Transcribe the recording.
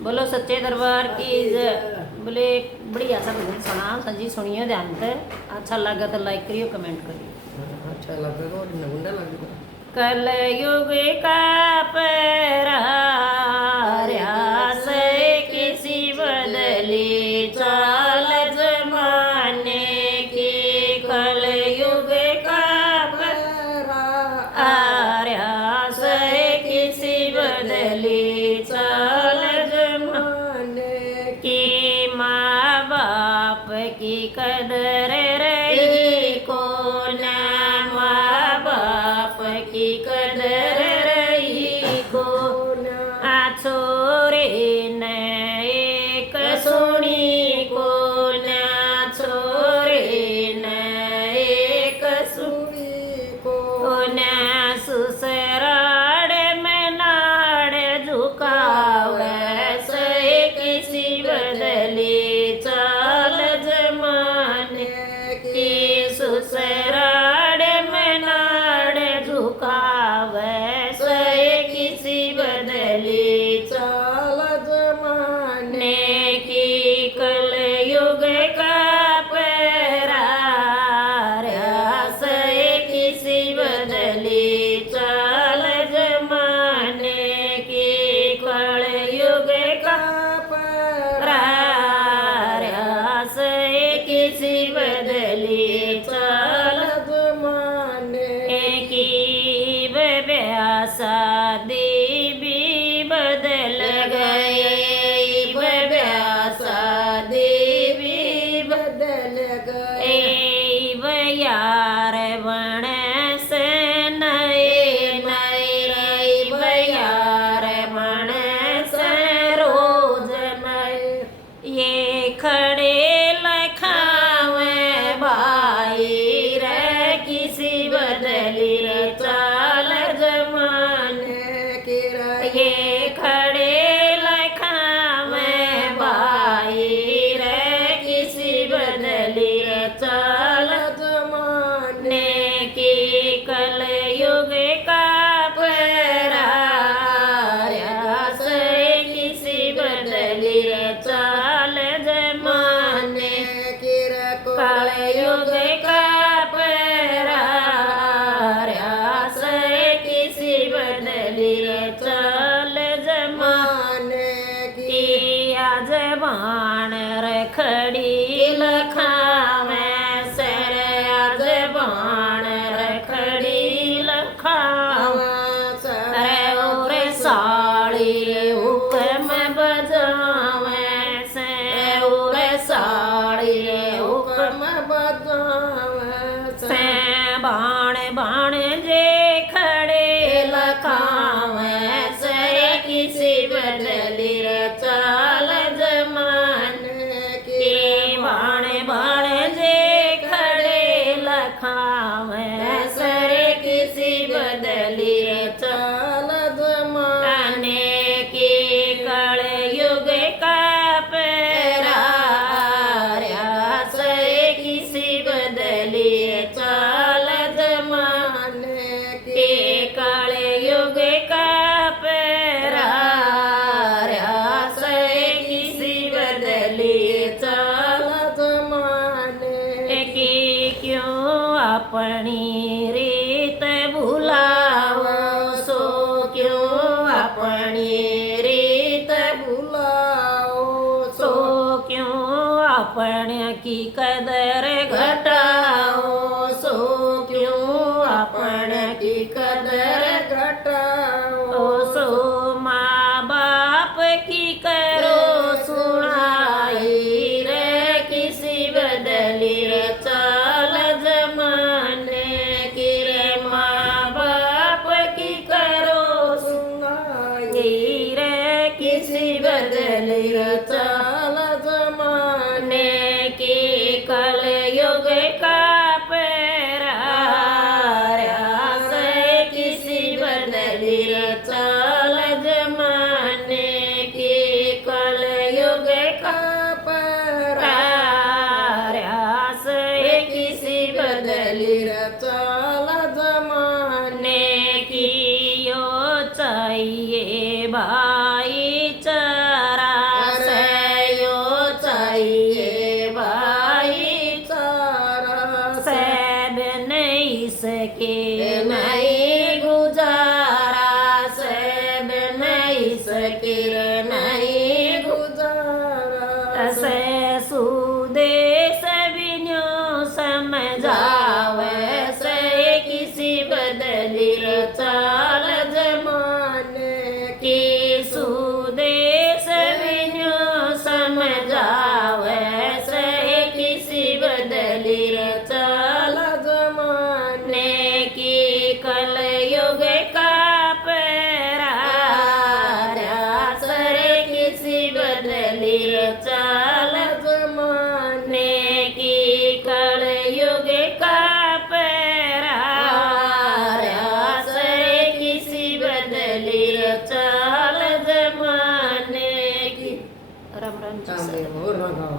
बोलो सच्चे दरबार की जय। बोले एक बढ़िया सा भजन सुना संजी, सुनियो ध्यान से। अच्छा लगा तो लाइक करियो, कमेंट करियो। अच्छा लगेगा और नगुंडा लगेगा। कलयुग का प्रहार्यास किसी बदली चाल जमाने की। कलयुग का प्रहार्यास किसी बदली चाल जमाने की। माँ बाप की कदर रही को ना, माँ बाप की कदर रही को ना। छोरे न एक सुनी को ना, छोरे न एक सुनी को ना। सुसराड़ में नाड़ झुकावे से किसी बदली चाल जमाने की। सुसराड़ में नाड़ झुकावे से किसी बदली चाल जमाने की। कलयुग का प्रहार्यास किसी बदली चाल जमाने की। कलयुग का प्रहार्यास किसी बदली चाल जमाने की। व्यासा देवी बदल गए, व्यासा देवी बदल गए। यार बण से नए नए, यार बण से रोज नए। ये खड़े लखावे भाई रे किसी बदली चाल जमाने की। ये खड़े लखावे भाई रे किसी बदली चाल जमाने की। कलयुग का प्रहार्यास किसी बदली चाल जमाने की। कलयुग का प्रहार्यास किसी बदली चाल जमाने की। आज बाण रखड़ी लखावे सर, आज बाण रखड़ी लखावे सर। और साड़ी हुक्म बजावे से, और साड़ी हुक्म बजावे से। बाण बाण जे खड़े लखावे से किसी बदली चाल जमाने की। बाण बाण जे खड़े लखावे सर किसी बदली चाल जमाने की। कलयुग का प्रहार्यास किसी बदली चाल जमाने की। कलयुग का प्रहार्यास किसी बदली चाल जमाने की। क्यों अपनी रीत भुलाओ सो, क्यों अपनी रीत भुलाओ सो। क्यों अपने की कदर घटाओ सो, क्यों अपने की कदर घटाओ सो। माँ बाप की करो सुनाई रे किसी बदली चाल जमाने की। रे माँ बाप की करो सुनाई रे किसी बदली चाल जमाने की। कलयुग का प्रहार्यास किसी बदली चाल जमाने की। कलयुग का प्रहार्यास किसी बदली चाल जमाने की। यो चाहिए भाईचारा फकीर नहीं गुजारा ऐसे सुदेश विन्यो समझावे से किसी बदली चाल जमाने की सुदेश विन्यो समझावे से किसी बदली चाल जमाने ने की कल युग का परार्या सरे किसी बदली चाल जमाने ने की कल युग का परार्या सरे किसी बदली चाल जमाने की। राम राम जी। और ना गाओ